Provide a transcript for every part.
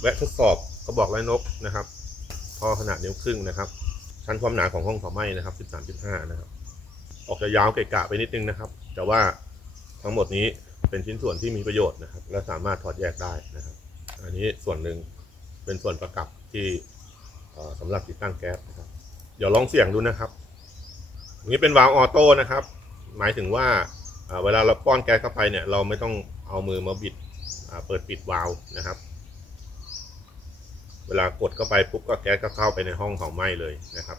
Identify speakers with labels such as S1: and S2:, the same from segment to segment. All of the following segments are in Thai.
S1: แวะทดสอบกระบอกไร้นกนะครับท่อขนาดนิ้วครึ่งนะครับ ชั้นความหนาของห้องเผาไหม้นะครับ 13.5 นะครับ ออกจะยาวเกะกะไปนิดนึงนะครับ แต่ว่าทั้งหมดนี้เป็นชิ้นส่วนที่มีประโยชน์นะครับ และสามารถถอดแยกได้นะครับ อันนี้ส่วนหนึ่งเป็นส่วนประกับที่เอ่อสำหรับติดตั้งแก๊สนะครับ เดี๋ยวลองเสี่ยงดูนะครับอันนี้เป็นวาล์วออโต้นะครับ หมายถึงว่าเวลาเราป้อนแก๊สเข้าไปเนี่ยเราไม่ต้องเอามือมาบิดเปิดปิดวาล์วนะครับ เวลากดเข้าไปปุ๊บก็แก๊สก็เข้าไปในห้องเผาไหม้เลยนะครับ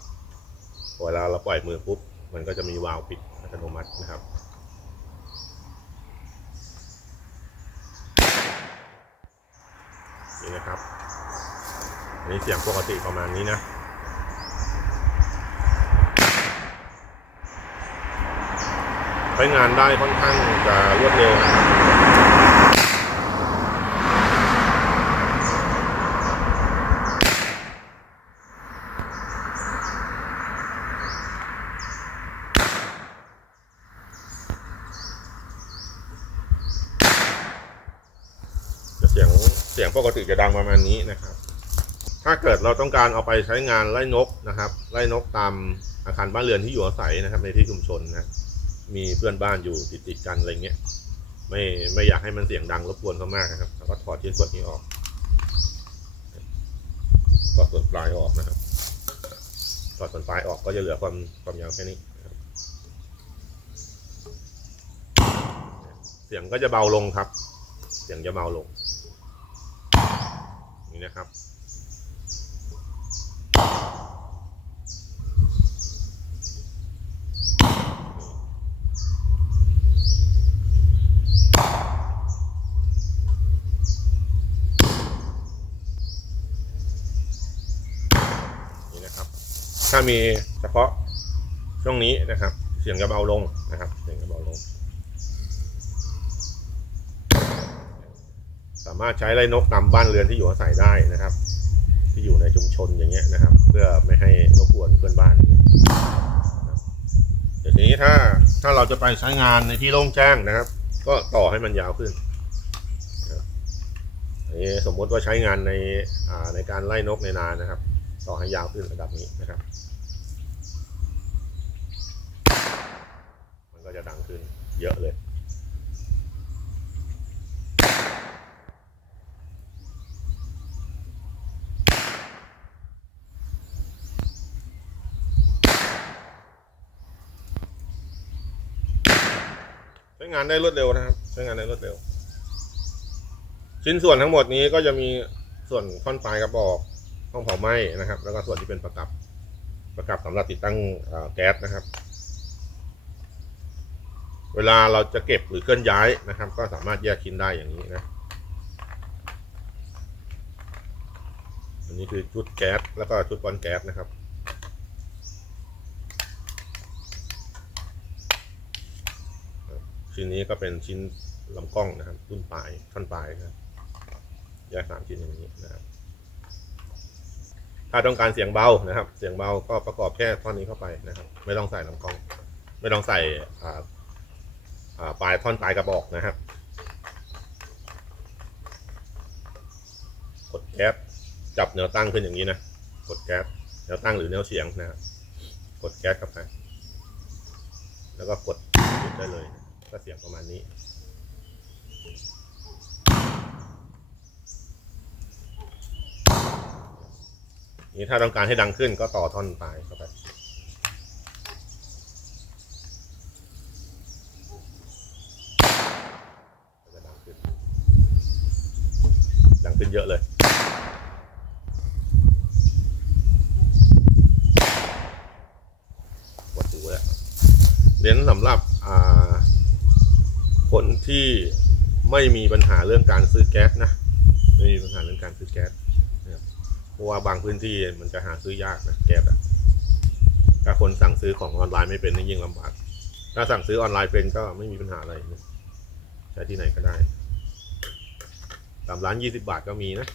S1: เวลาเราปล่อยมือปุ๊บมันก็จะมีวาล์วปิดอัตโนมัตินะครับนี่นะครับอันนี้เสียงปกติประมาณนี้นะใช้งานได้ค่อนข้างจะรวดเร็วนะครับ จะเสียงเสียงปกติจะดังประมาณนี้นะครับ ถ้าเกิดเราต้องการเอาไปใช้งานไล่นกนะครับ ไล่นกตามอาคารบ้านเรือนที่อยู่อาศัยนะครับ ในที่ชุมชนนะ มีเพื่อนบ้านอยู่ติดติดกันอะไรเงี้ย ไม่ไม่อยากให้มันเสียงดังรบกวนเขามากนะครับแล้วก็ถอดชิ้นส่วนนี้ออกถอดส่วนปลายออกนะครับถอดส่วนปลายออกก็จะเหลือความความยาวแค่นี้เสียงก็จะเบาลงครับ เสียงจะเบาลง นี่นะครับ นี่นะครับ ถ้ามีเฉพาะช่วงนี้นะครับ เสียงจะเบาลงนะครับ เสียงจะเบาลง สามารถใช้ไล่นกนำบ้านเรือนที่อยู่อาศัยได้นะครับ ที่อยู่ในชุมชนอย่างเงี้ยนะครับ เพื่อไม่ให้รบกวนเพื่อนบ้านอย่างเงี้ยเดี๋ยวนี้ถ้าถ้าเราจะไปใช้งานในที่โล่งแจ้งนะครับ ก็ต่อให้มันยาวขึ้นนี้สมมติว่าใช้งานในอ่าในการไล่นกในนานะครับ ต่อให้ยาวขึ้นระดับนี้นะครับ มันก็จะดังขึ้นเยอะเลย ช้งานได้รวดเร็วนะครับ ใช้งานได้รวดเร็ว ชิ้นส่วนทั้งหมดนี้ก็จะมีส่วนท่อนปลายกระบอกห้องเผาไหม้นะครับ แล้วก็ส่วนที่เป็นประกับประกับสำหรับติดตั้งแก๊สนะครับ เวลาเราจะเก็บหรือเคลื่อนย้ายนะครับ ก็สามารถแยกชิ้นได้อย่างนี้นะอันนี้คือชุดแก๊สแล้วก็ชุดป้อนแก๊สนะครับ ชิ้นนี้ก็เป็นชิ้นลำกล้องนะครับรุ่นปลายท่อนปลายครับแยกสามชิ้นอย่างนี้นะครับ ถ้าต้องการเสียงเบานะครับ เสียงเบาก็ประกอบแค่ท่อนนี้เข้าไปนะครับ ไม่ต้องใส่ลำกล้อง ไม่ต้องใส่อ่าอ่าปลายท่อนปลายกระบอกนะครับ กดแก๊สจับแนวตั้งขึ้นอย่างนี้นะกดแก๊สแนวตั้งหรือแนวเฉียงนะครับ กดแก๊สเข้าไป แล้วก็กดปิดได้เลย ก็เสียงประมาณนี้นี่ถ้าต้องการให้ดังขึ้นก็ต่อท่อนปลายเข้าไปก็จะดังขึ้น ดังขึ้นเยอะเลยปวดหูแล้วเน้นสำหรับอ่า คนที่ไม่มีปัญหาเรื่องการซื้อแก๊สนะไม่มีปัญหาเรื่องการซื้อแก๊สนะครับเพราะว่าบางพื้นที่มันจะหาซื้อยากนะแก๊สอะถ้าคนสั่งซื้อของออนไลน์ไม่เป็นนี่ยิ่งลำบากถ้าสั่งซื้อออนไลน์เป็นก็ไม่มีปัญหาอะไรนะใช้ที่ไหนก็ได้ตามร้านยี่สิบาทก็มีนะ